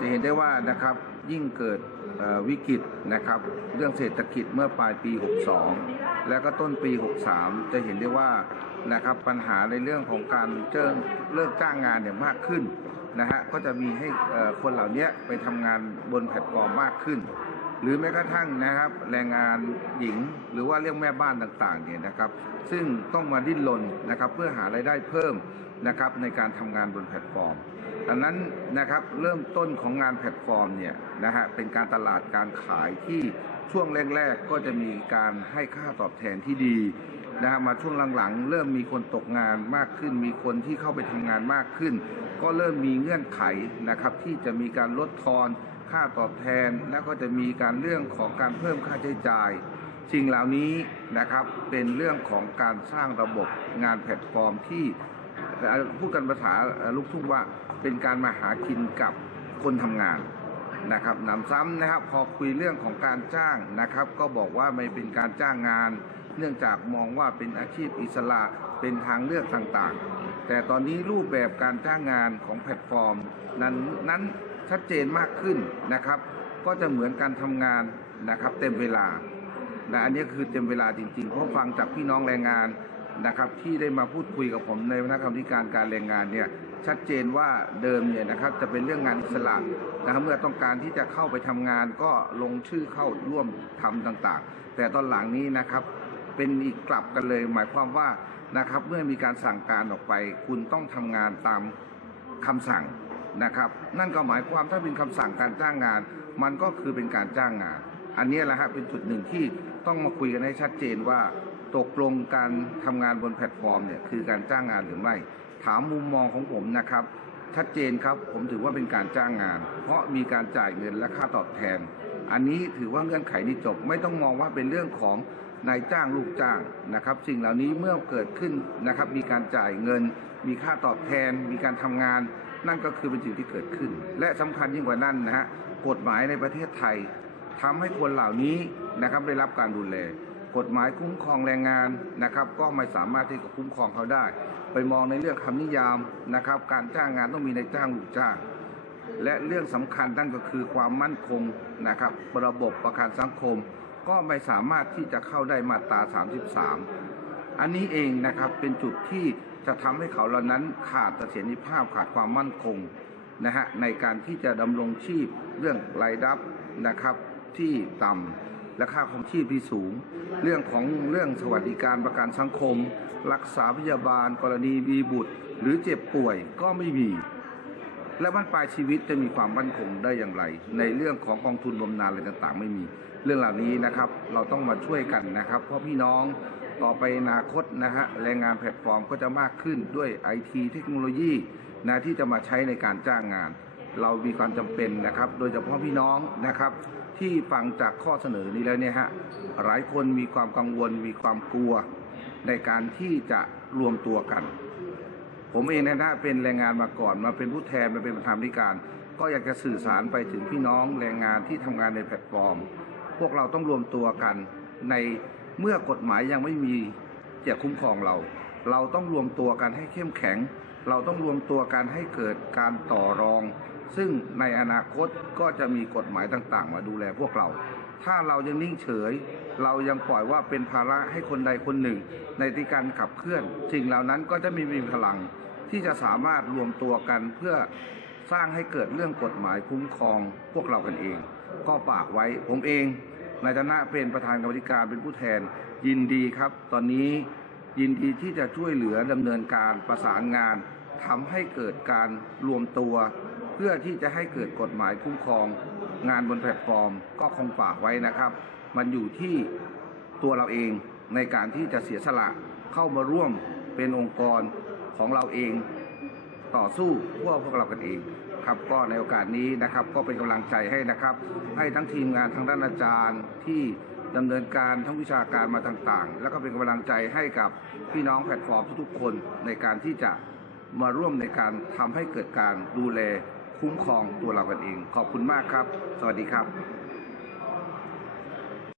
จะเห็นได้ว่านะครับยิ่งเกิดวิกฤตนะครับเรื่องเศรษฐกิจเมื่อปลายปี 62 แล้วก็ต้นปี 63 จะเห็นได้ว่านะครับปัญหาในเรื่องของการเจิงเลิกจ้างงานเนี่ยมากขึ้นนะฮะก็จะมีให้คนเหล่านี้ไปทำงานบนแพลตฟอร์มมากขึ้น หรือแม้กระทั่งนะครับแรงงานหญิงหรือว่าเรื่องแม่บ้านต่างๆเนี่ยนะครับซึ่งต้องมาดิ้นรนนะครับเพื่อหารายได้เพิ่มนะครับในการทำงานบนแพลตฟอร์ม ดังนั้นนะครับเริ่มต้นของงานแพลตฟอร์มเนี่ยนะฮะเป็นการตลาดการขายที่ช่วงแรกๆก็จะมีการให้ค่าตอบแทนที่ดีนะฮะมาช่วงหลังๆ เริ่มมีคนตกงานมากขึ้น มีคนที่เข้าไปทำงานมากขึ้น ก็เริ่มมีเงื่อนไขนะครับที่จะมีการลดทอนค่าตอบแทน แล้วก็จะมีการเรื่องของการเพิ่มค่าใช้จ่ายสิ่งเหล่านี้นะครับเป็นเรื่องของการสร้างระบบงานแพลตฟอร์มที่ พูดกันภาษาลูกทุ่งว่าเป็นการมาหากินกับคนทำงานนะครับหนำซ้ำนะครับพอคุยเรื่องของการจ้างนะครับ ก็บอกว่าไม่เป็นการจ้างงาน เนื่องจากมองว่าเป็นอาชีพอิสระเป็นทางเลือกต่างๆ แต่ตอนนี้รูปแบบการจ้างงานของแพลตฟอร์ม นั้นนั้นชัดเจนมากขึ้นนะครับ ก็จะเหมือนการทำงานนะครับเต็มเวลานะอันนี้คือเต็มเวลาจริงๆ เพราะฟังจากพี่น้องแรงงาน นะครับที่ได้มาพูดคุยกับผมในคณะกรรมการการแรงงานเนี่ยชัดเจนว่าเดิมเนี่ยนะครับจะเป็นเรื่องงานอิสระนะครับเมื่อต้องการที่จะเข้าไปทำงานก็ลงชื่อเข้าร่วมทำต่างๆ แต่ตอนหลังนี้นะครับเป็นอีกกลับกันเลย หมายความว่านะครับเมื่อมีการสั่งการออกไป คุณต้องทำงานตามคำสั่งนะครับนั่นก็หมายความถ้าเป็นคำสั่งการจ้างงาน มันก็คือเป็นการจ้างงาน อันนี้แหละฮะเป็นจุดหนึ่งที่ต้องมาคุยกันให้ชัดเจนว่า ตกลงการทำงานบนแพลตฟอร์มเนี่ยคือการจ้างงานหรือไม่ ถามมุมมองของผมนะครับ ชัดเจนครับผมถือว่าเป็นการจ้างงาน เพราะมีการจ่ายเงินและค่าตอบแทน อันนี้ถือว่าเงื่อนไขนี้จบ ไม่ต้องมองว่าเป็นเรื่องของนายจ้างลูกจ้างนะครับ สิ่งเหล่านี้เมื่อเกิดขึ้นนะครับ มีการจ่ายเงิน มีค่าตอบแทน มีการทำงาน นั่นก็คือเป็นสิ่งที่เกิดขึ้น และสำคัญยิ่งกว่านั้นนะฮะกฎหมายในประเทศไทยทำให้คนเหล่านี้นะครับได้รับการดูแล กฎหมายคุ้มครองแรงงานนะครับ ก็ไม่สามารถที่จะคุ้มครองเขาได้ ไปมองในเรื่องคำนิยามนะครับ การจ้างงานต้องมีในจ้างลูกจ้าง และเรื่องสำคัญนั่นก็คือความมั่นคงนะครับ ระบบประกันสังคม ก็ไม่สามารถที่จะเข้าได้มาตรา 33 อันนี้เองนะครับเป็นจุดที่จะทำให้เขาเหล่านั้นขาดเสถียรภาพขาดความมั่นคงนะฮะในการที่จะดำรงชีพเรื่องรายรับนะครับที่ต่ำ และค่าของชีพที่สูง เรื่องของเรื่องสวัสดิการประกันสังคม รักษาพยาบาล กรณีมีบุตร หรือเจ็บป่วยก็ไม่มี และบ้านปลายชีวิตจะมีความมั่นคงได้อย่างไร ในเรื่องของกองทุนบำนาญอะไรต่างๆ ไม่มี เรื่องเหล่านี้นะครับเราต้องมาช่วยกันนะครับ เพราะพี่น้องต่อไปอนาคตนะฮะแรงงานแพลตฟอร์มก็จะมากขึ้นด้วยไอทีเทคโนโลยีนะที่จะมาใช้ในการจ้างงาน เรามีความจำเป็นนะครับ โดยเฉพาะพี่น้องนะครับ ที่ฟังจากข้อเสนอนี้แล้วเนี่ยฮะหลายคนมีความกังวลมีความกลัวในการที่จะรวมตัวกัน ผมเองในฐานะเป็นแรงงานมาก่อน มาเป็นผู้แทนมาเป็นประธานธิการ ก็อยากจะสื่อสารไปถึงพี่น้องแรงงานที่ทำงานในแพลตฟอร์ม พวกเราต้องรวมตัวกัน ในเมื่อกฎหมายยังไม่มีจะคุ้มครองเรา เราต้องรวมตัวกันให้เข้มแข็ง เราต้องรวมตัวกันให้เกิดการต่อรอง ซึ่งในอนาคตก็จะมีกฎหมายต่างๆ มาดูแลพวกเรา ถ้าเรายังนิ่งเฉย เรายังปล่อยว่าเป็นภาระให้คนใดคนหนึ่ง ในที่การขับเคลื่อนสิ่งเหล่านั้นก็จะไมมีพลังที่จะสามารถรวมตัวกันเพื่อสร้างให้เกิดเรื่องกฎหมายคุ้มครองพวกเรากันเอง ก็ฝากไว้ผมเองในฐานะเป็นประธานกรรมธิการเป็นผู้แทน ยินดีครับ ตอนนี้ยินดีที่จะช่วยเหลือดำเนินการประสานงานทำให้เกิดการรวมตัว พื่อที่จะให้เกิดกฎหมายคุ้มครองงานบนแพลตฟอร์ม ก็คงฝากไว้นะครับ มันอยู่ที่ตัวเราเองในการที่จะเสียสละเข้ามาร่วมเป็นองค์กรของเราเองต่อสู้เพื่อพวกเรากันเองครับก็ในโอกาสนี้นะครับ ก็เป็นกำลังใจให้นะครับ ให้ทั้งทีมงานทางด้านอาจารย์ที่ดำเนินการทั้งวิชาการมาต่างๆ แล้วก็เป็นกำลังใจให้กับพี่น้องแพลตฟอร์มทุกๆคนในการที่จะมาร่วมในการทำให้เกิดการดูแล คุ้มครองตัวเรากันเอง ขอบคุณมากครับ สวัสดีครับ